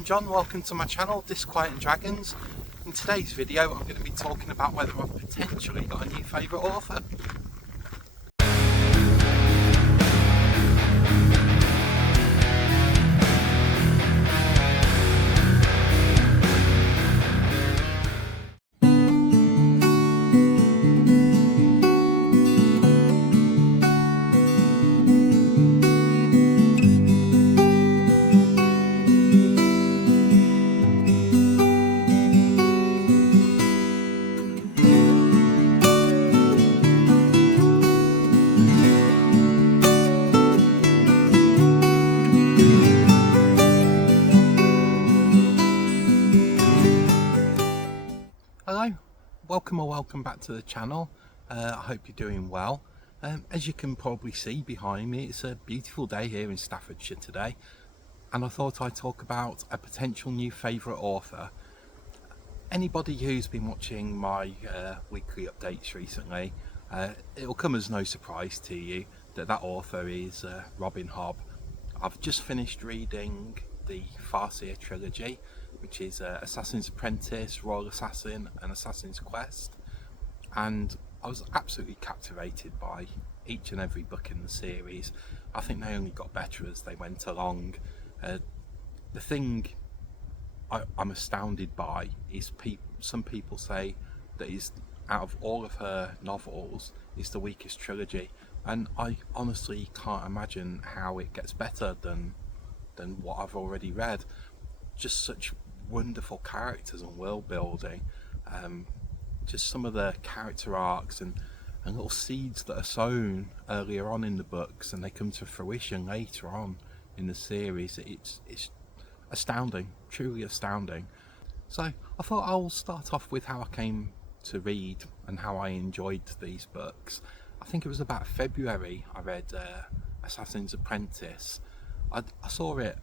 I'm John, welcome to my channel, Disquiet and Dragons. In today's video I'm going to be talking about whether I've potentially got a new favourite author. Hello, welcome back to the channel. I hope you're doing well. As you can probably see behind me, it's a beautiful day here in Staffordshire today, and I thought I'd talk about a potential new favourite author. Anybody who's been watching my weekly updates recently, it'll come as no surprise to you that that author is Robin Hobb. I've just finished reading the Farseer trilogy, which is Assassin's Apprentice, Royal Assassin and Assassin's Quest, and I was absolutely captivated by each and every book in the series. I think they only got better as they went along. The thing I'm astounded by is some people say that is, out of all of her novels, is the weakest trilogy, and I honestly can't imagine how it gets better than what I've already read. Just such wonderful characters and world building, just some of the character arcs and little seeds that are sown earlier on in the books and they come to fruition later on in the series. It's astounding, truly astounding. So I thought I'll start off with how I came to read and how I enjoyed these books. I think it was about February I read Assassin's Apprentice. I saw it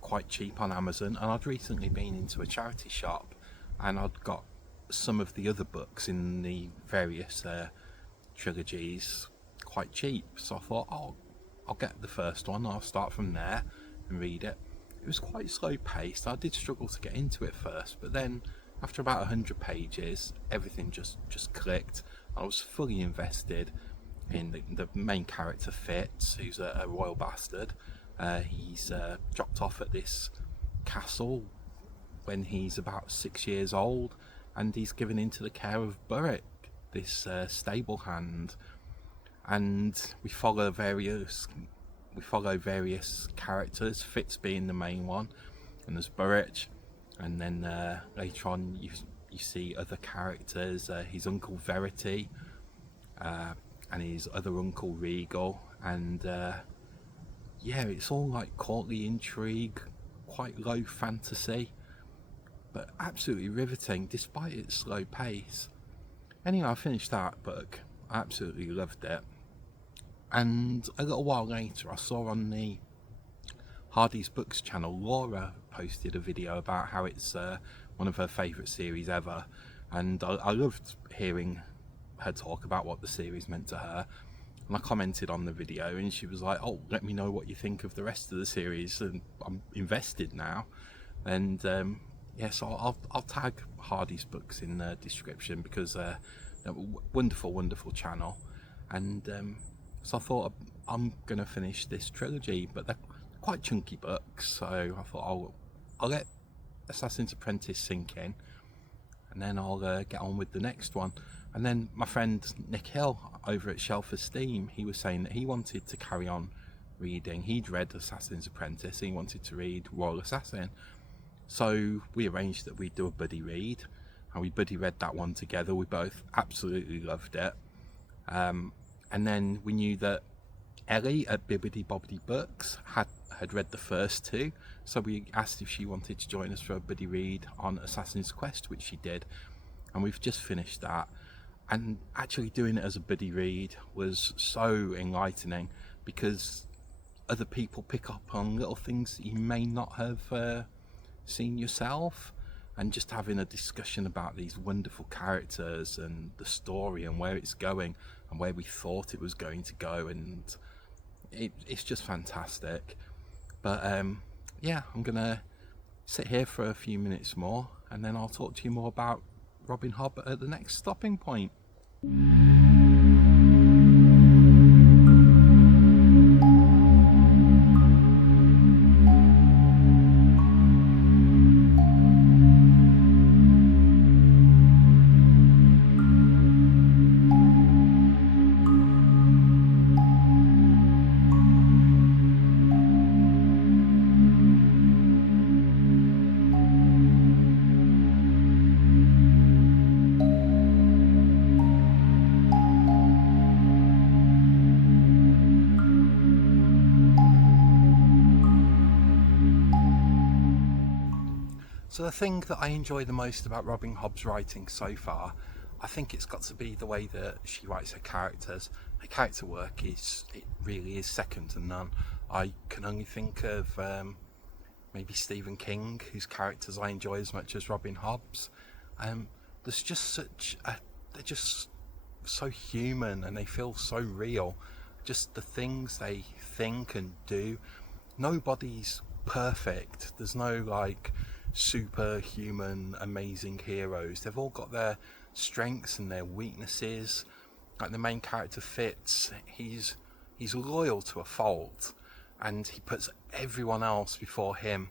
quite cheap on Amazon, and I'd recently been into a charity shop and I'd got some of the other books in the various trilogies quite cheap, so I thought, I'll get the first one, I'll start from there and read it. It was quite slow paced. I did struggle to get into it first, but then after about 100 pages everything just clicked. I was fully invested in the main character, Fitz, who's a royal bastard. He's dropped off at this castle when he's about 6 years old, and he's given into the care of Burrick, this stable hand, and we follow various characters, Fitz being the main one, and there's Burrick, and then later on you see other characters, his uncle Verity, and his other uncle Regal, and yeah, it's all like courtly intrigue, quite low fantasy, but absolutely riveting despite its slow pace. Anyway, I finished that book, I absolutely loved it, and a little while later I saw on the Hardy's Books channel, Laura posted a video about how it's one of her favourite series ever, and I loved hearing her talk about what the series meant to her. And I commented on the video and she was like, oh, let me know what you think of the rest of the series, and I'm invested now. And yeah, so I'll tag Hardy's Books in the description, because wonderful channel. And so I thought I'm gonna finish this trilogy, but they're quite chunky books, so I thought I'll let Assassin's Apprentice sink in, and then I'll get on with the next one. And then my friend Nikhil over at Nikhil Esteem, he was saying that he wanted to carry on reading. He'd read Assassin's Apprentice, he wanted to read Royal Assassin. So we arranged that we'd do a buddy read, and we buddy read that one together. We both absolutely loved it. And then we knew that Ellie at Bibbidi Bobbidi Books had read the first two, so we asked if she wanted to join us for a buddy read on Assassin's Quest, which she did, and we've just finished that. And actually doing it as a buddy read was so enlightening, because other people pick up on little things that you may not have seen yourself, and just having a discussion about these wonderful characters and the story and where it's going and where we thought it was going to go, and it's just fantastic. But yeah, I'm gonna sit here for a few minutes more, and then I'll talk to you more about Robin Hobb at the next stopping point. So the thing that I enjoy the most about Robin Hobb's writing so far, I think it's got to be the way that she writes her characters. Her character work it really is second to none. I can only think of maybe Stephen King, whose characters I enjoy as much as Robin Hobb's. There's just they're just so human and they feel so real. Just the things they think and do. Nobody's perfect. There's no like superhuman amazing heroes. They've all got their strengths and their weaknesses. Like the main character Fitz, he's loyal to a fault and he puts everyone else before him,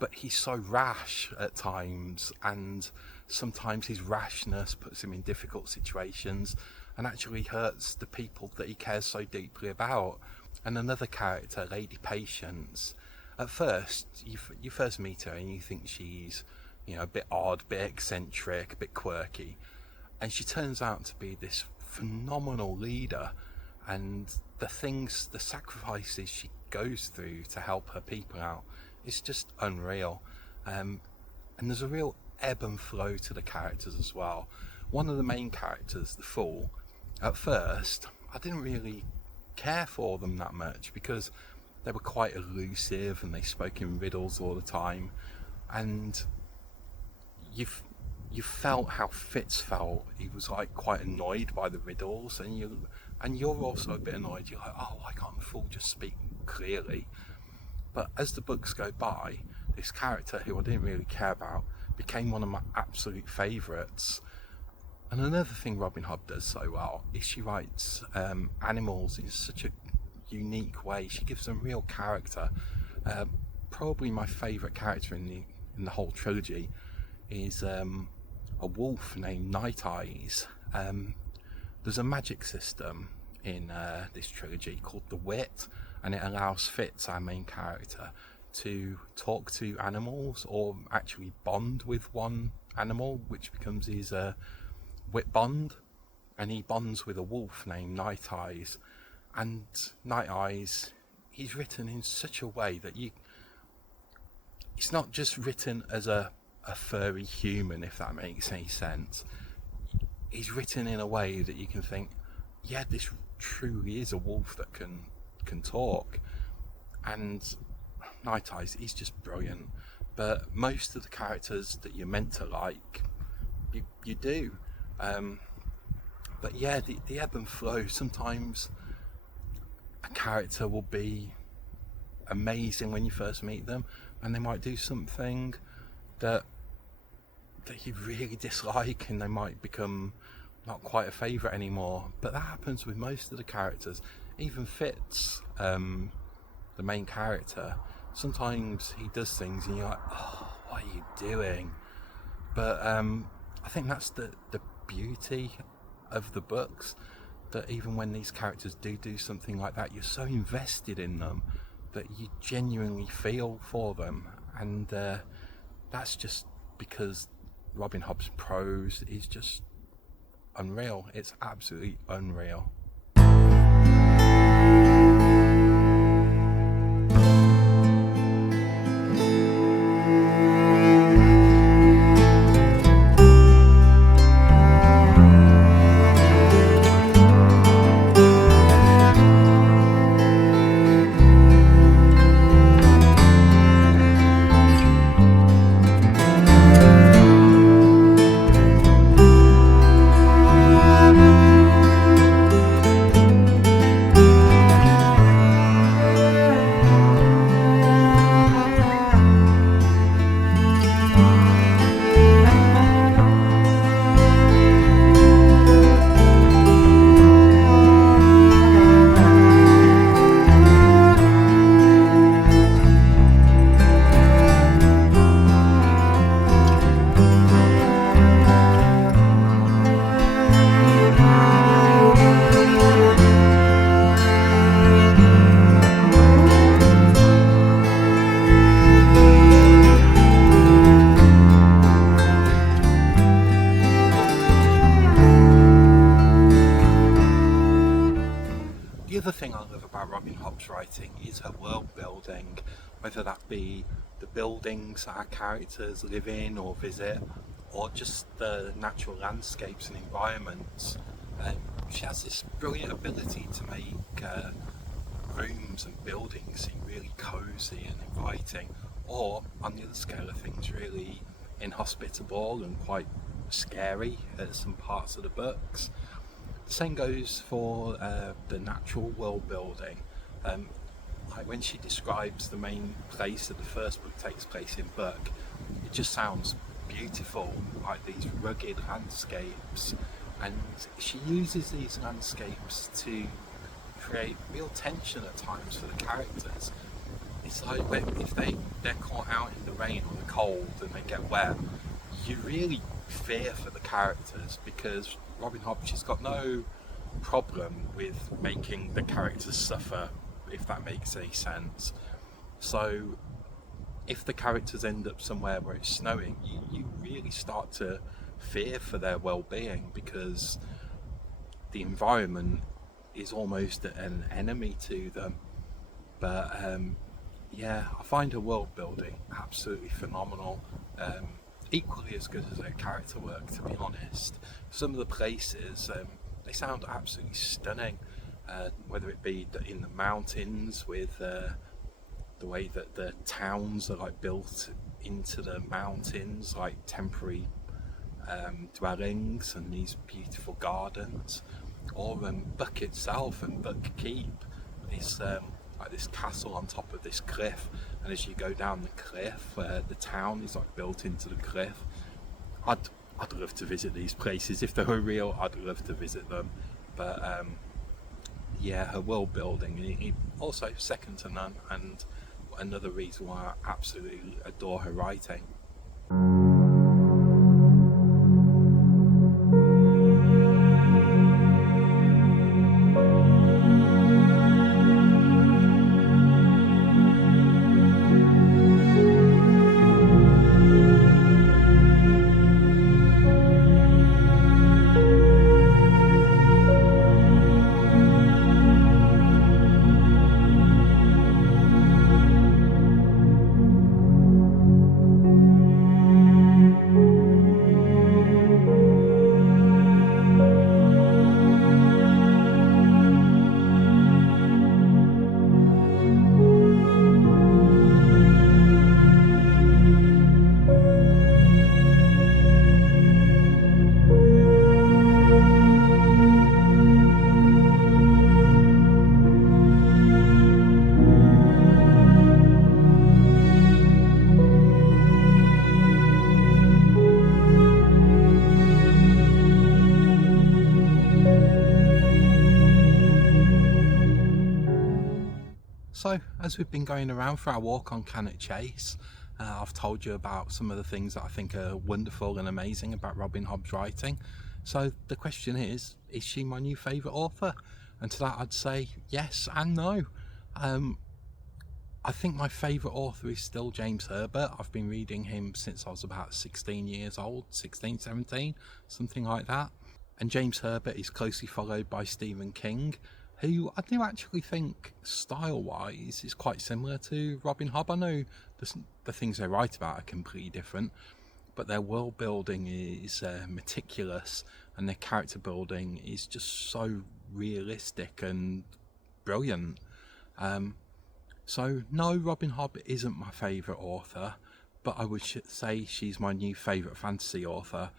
but he's so rash at times, and sometimes his rashness puts him in difficult situations and actually hurts the people that he cares so deeply about. And another character, Lady Patience, at first you first meet her and you think she's, you know, a bit odd, a bit eccentric, a bit quirky, and she turns out to be this phenomenal leader, and the sacrifices she goes through to help her people out, it's just unreal. And there's a real ebb and flow to the characters as well. One of the main characters, the Fool, at first I didn't really care for them that much because they were quite elusive and they spoke in riddles all the time, and you felt how Fitz felt. He was like quite annoyed by the riddles, and you're also a bit annoyed. You're like, oh, why can't the Fool just speak clearly? But as the books go by, this character who I didn't really care about became one of my absolute favourites. And another thing Robin Hobb does so well is she writes animals in such a unique way. She gives them real character. Probably my favourite character in the whole trilogy is a wolf named Night Eyes. There's a magic system in this trilogy called the Wit, and it allows Fitz, our main character, to talk to animals or actually bond with one animal, which becomes his wit bond, and he bonds with a wolf named Night Eyes. And Night Eyes, he's written in such a way that it's not just written as a furry human, if that makes any sense. He's written in a way that you can think, yeah, this truly is a wolf that can talk. And Night Eyes, he's just brilliant. But most of the characters that you're meant to like, you do. But yeah, the ebb and flow. Sometimes a character will be amazing when you first meet them, and they might do something that you really dislike, and they might become not quite a favourite anymore. But that happens with most of the characters. Even Fitz, the main character, sometimes he does things and you're like, oh, what are you doing? But I think that's the beauty of the books, that even when these characters do something like that, you're so invested in them that you genuinely feel for them. And that's just because Robin Hobb's prose is just unreal. It's absolutely unreal. The other thing I love about Robin Hobb's writing is her world building, whether that be the buildings that our characters live in or visit, or just the natural landscapes and environments. She has this brilliant ability to make rooms and buildings seem really cosy and inviting, or on the other scale of things, really inhospitable and quite scary at some parts of the books. The same goes for the natural world building. Like when she describes the main place that the first book takes place in book, it just sounds beautiful, like these rugged landscapes, and she uses these landscapes to create real tension at times for the characters. It's like if they're caught out in the rain or the cold and they get wet, you really fear for the characters, because Robin Hobb, she's got no problem with making the characters suffer, if that makes any sense. So if the characters end up somewhere where it's snowing, you really start to fear for their well-being, because the environment is almost an enemy to them. But yeah, I find her world building absolutely phenomenal. Equally as good as her character work, to be honest. Some of the places, they sound absolutely stunning, whether it be in the mountains with the way that the towns are like built into the mountains, like temporary dwellings and these beautiful gardens, or Buck itself and Buck Keep, this like this castle on top of this cliff, and as you go down the cliff, the town is like built into the cliff. I'd love to visit these places. If they were real, I'd love to visit them. But yeah, her world building also second to none, and another reason why I absolutely adore her writing. So, as we've been going around for our walk on Cannock Chase, I've told you about some of the things that I think are wonderful and amazing about Robin Hobb's writing. So the question is she my new favourite author? And to that I'd say yes and no. I think my favourite author is still James Herbert. I've been reading him since I was about 16 years old, 16, 17, something like that. And James Herbert is closely followed by Stephen King, who I do actually think style-wise is quite similar to Robin Hobb. I know the things they write about are completely different, but their world building is meticulous, and their character building is just so realistic and brilliant. So no, Robin Hobb isn't my favourite author, but I would say she's my new favourite fantasy author.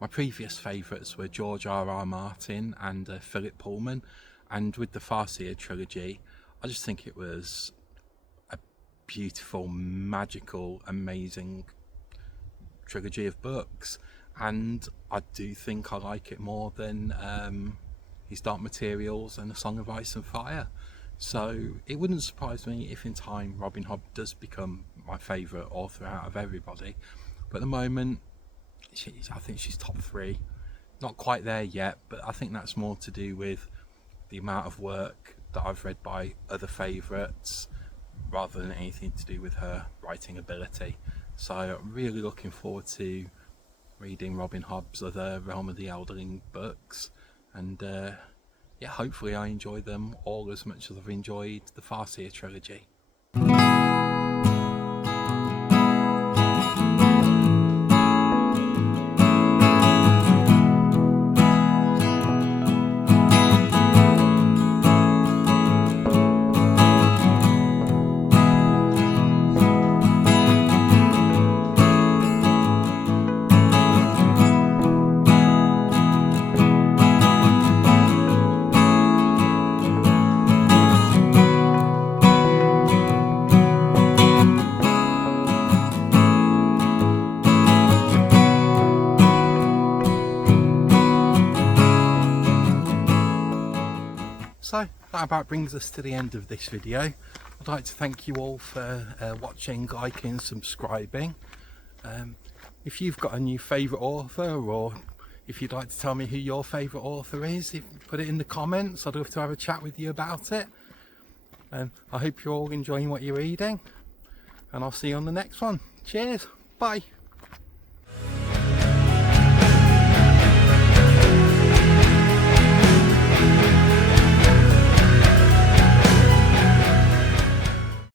My previous favourites were George R.R. Martin and Philip Pullman, and with the Farseer trilogy, I just think it was a beautiful, magical, amazing trilogy of books, and I do think I like it more than his Dark Materials and A Song of Ice and Fire. So it wouldn't surprise me if in time Robin Hobb does become my favourite author out of everybody, but at the moment I think she's top 3. Not quite there yet, but I think that's more to do with the amount of work that I've read by other favourites rather than anything to do with her writing ability. So I'm really looking forward to reading Robin Hobb's other Realm of the Elderling books, and yeah, hopefully I enjoy them all as much as I've enjoyed the Farseer trilogy. So that about brings us to the end of this video. I'd like to thank you all for watching, liking, subscribing. If you've got a new favourite author, or if you'd like to tell me who your favourite author is, put it in the comments. I'd love to have a chat with you about it. I hope you're all enjoying what you're reading, and I'll see you on the next one. Cheers, bye.